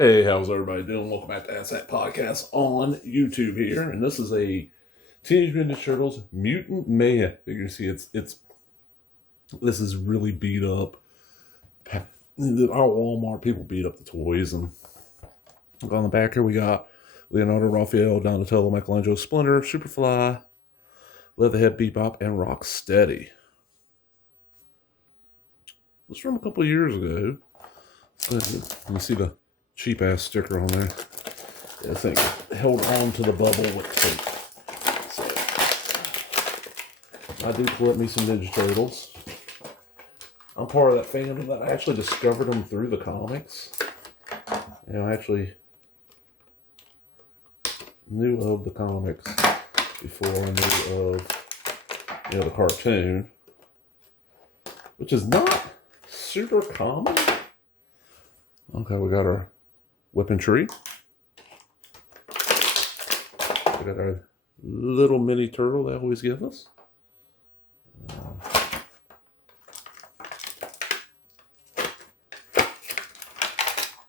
Hey, how's everybody doing? Welcome back to Ask That Podcast on YouTube here, and this is a Teenage Mutant Ninja Turtles Mutant Mayhem figure. You see, it's this is really beat up. Our Walmart people beat up the toys, and on the back here we got Leonardo, Raphael, Donatello, Michelangelo, Splinter, Superfly, Leatherhead, Bebop, and Rocksteady. This from a couple of years ago. Let me see the cheap ass sticker on there. I think held on to the bubble with tape. So I do collect me some Ninja Turtles. I'm part of that fandom that I actually discovered them through the comics. And I actually knew of the comics before I knew of the cartoon, which is not super common. Okay, we got our weaponry. We got our little mini turtle they always give us.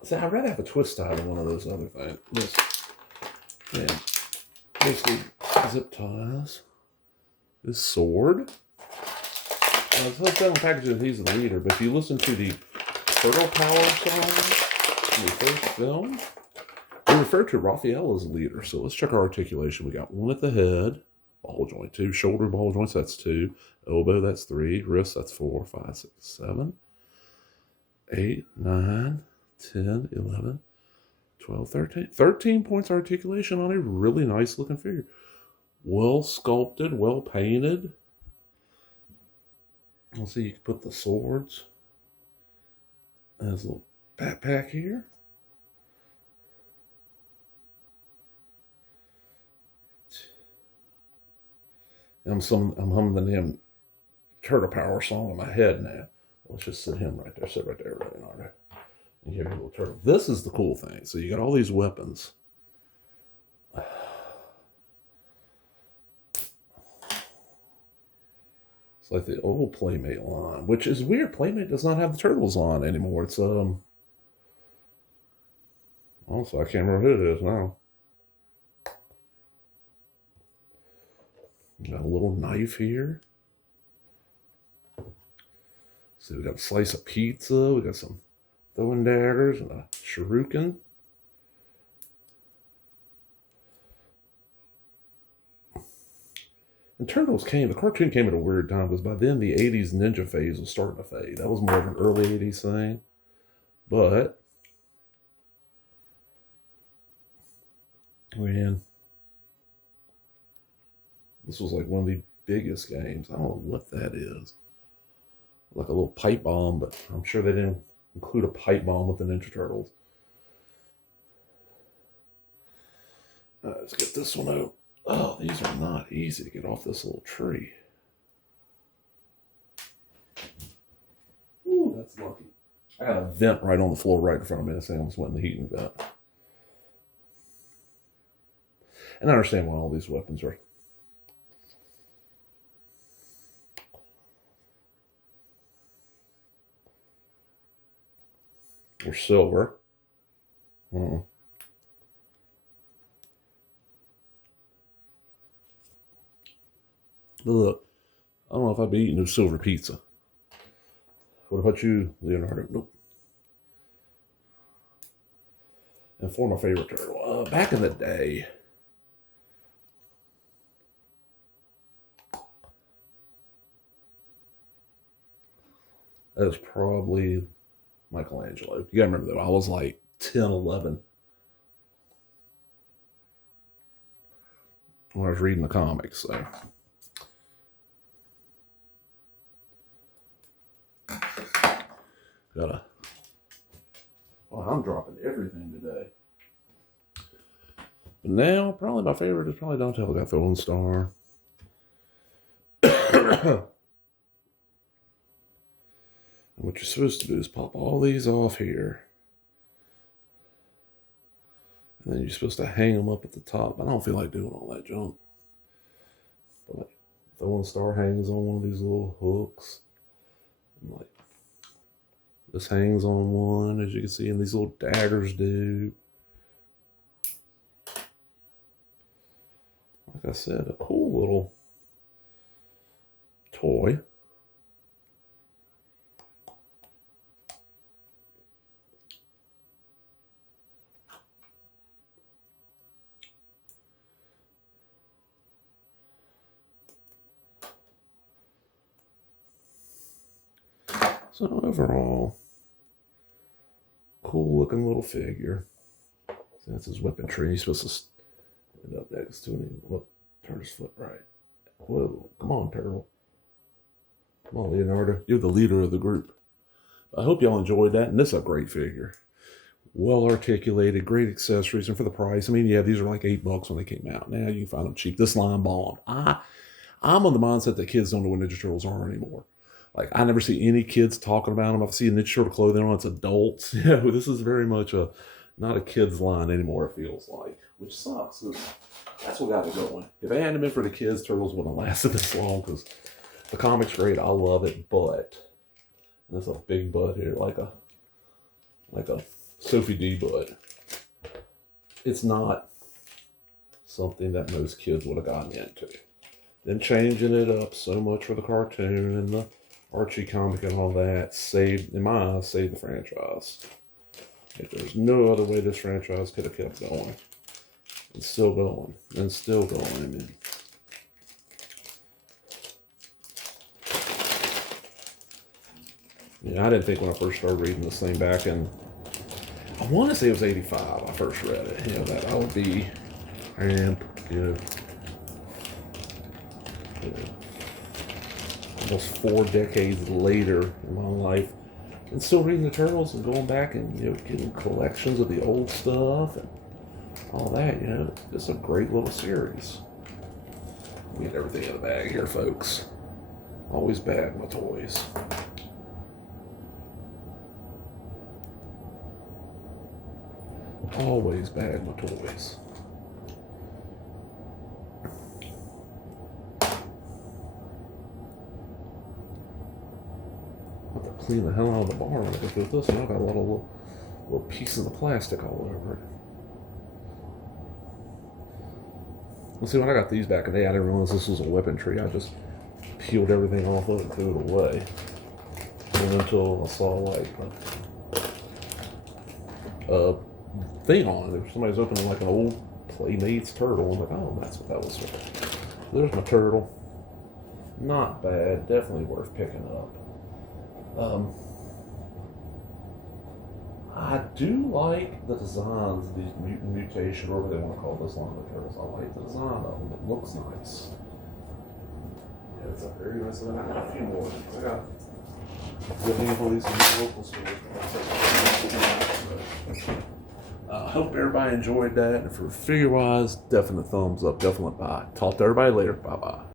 See, I'd rather have a twist tie than one of those other things. This, basically zip ties. This sword. So selling packages, he's the leader, but if you listen to the Turtle Power song in the first film, we refer to Raphael as leader. So let's check our articulation. We got one at the head, ball joint, two, shoulder ball joints, that's two, elbow, that's three, wrist, that's 4, 5, 6, 7, 8, 9, 10, 11, 12, 13. 13 points articulation on a really nice looking figure. Well sculpted, well painted. Let's see, you can put the swords. There's a little backpack here. I'm humming the damn Turtle Power song in my head now. Let's just sit him right there. Sit right there, Leonardo. And here's a little turtle. This is the cool thing. So you got all these weapons. It's like the old Playmate line, which is weird. Playmate does not have the Turtles on anymore. It's also I can't remember who it is now. Got a little knife here. So we got a slice of pizza. We got some throwing daggers and a shuriken. And the cartoon came at a weird time because by then the 80s ninja phase was starting to fade. That was more of an early 80s thing. But, man, this was like one of the biggest games. I don't know what that is. Like a little pipe bomb, but I'm sure they didn't include a pipe bomb with the Ninja Turtles. All right, let's get this one out. Oh, these are not easy to get off this little tree. Ooh, that's lucky. I got a vent right on the floor right in front of me. This thing almost went in the heating vent. And I understand why all these weapons are silver. But look, I don't know if I'd be eating a silver pizza. What about you, Leonardo? Nope. And for my favorite turtle, back in the day, that was probably Michelangelo. You gotta remember though, I was like 10, 11 when I was reading the comics. So I'm dropping everything today. But now, probably my favorite is probably Donatello. Got Throwing Star. And what you're supposed to do is pop all these off here. And then you're supposed to hang them up at the top. I don't feel like doing all that junk. But Throwing Star hangs on one of these little hooks. And like This hangs on one, as you can see, and these little daggers do. Like I said, a cool little toy. So overall, cool looking little figure. So that's his weaponry. He's supposed to end up next to him. Look, turn his foot right. Whoa, come on, turtle. Come on, Leonardo. You're the leader of the group. I hope y'all enjoyed that, and this is a great figure. Well articulated, great accessories, and for the price, I mean, yeah, these are like $8 when they came out. Now you can find them cheap. This line bombed. I'm on the mindset that kids don't know what Ninja Turtles are anymore. Like, I never see any kids talking about them. I've seen Ninja Turtle clothing on, it's adults. Yeah, this is very much not a kid's line anymore, it feels like, which sucks. That's what got it going. If it hadn't been for the kids, Turtles wouldn't have lasted this long, because the comic's great. I love it, but there's a big butt here, like a Sophie D butt. It's not something that most kids would have gotten into. Then changing it up so much for the cartoon and the Archie comic and all that saved, in my eyes, saved the franchise. If there's no other way this franchise could have kept going. And still going. And still going. I mean, yeah, I didn't think when I first started reading this thing back in, I want to say it was 85 I first read it. You know, that I would be, and, almost 4 decades later in my life, and still reading the Turtles and going back and, getting collections of the old stuff and all that, Just a great little series. We get everything in the bag here, folks. Always bag my toys. Always bag my toys. I have to clean the hell out of the bar because with this one I got a lot of little pieces of plastic all over it. Let's see, when I got these back in the day, I didn't realize this was a weaponry. I just peeled everything off of it and threw it away. And until I saw like a thing on it. Somebody's opening like an old Playmates turtle. I'm like, oh, that's what that was for. There's my turtle. Not bad. Definitely worth picking up. I do like the designs of these mutation, or whatever they want to call this line of turtles. I like the design of them. It looks nice. Yeah, it's a very nice one. I got a few more. I got a couple of these in the local stores. I hope everybody enjoyed that. And for figure-wise, definite thumbs up, definite buy. Talk to everybody later. Bye-bye.